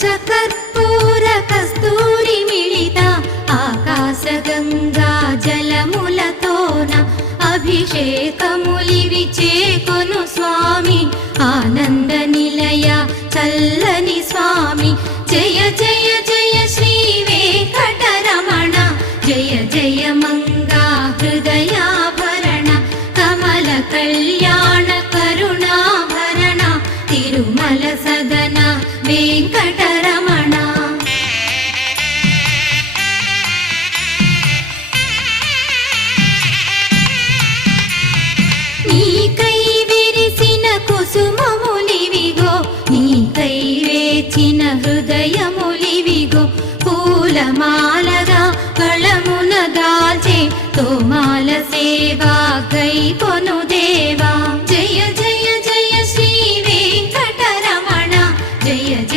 పచ్చకర్పూర కస్తూరి మిళిత ఆకాశ గంగా జలములతోన అభిషేకములివి చేకొను స్వామి ఆనంద నిలయ చల్లని స్వామి జయ జయ జయ శ్రీ వెంకటరమణ జయ జయ మంగా హృదయాభరణ కమల కళ్యాణ కరుణాభరణ తిరుమల సదన వెంకటరమణ. నీకై విరిసిన కుసుమములివిగో నీకై వేచిన హృదయములివిగో పూలమాలగా కళమున దాల్చే తోమాల సేవా గై కొను దేవా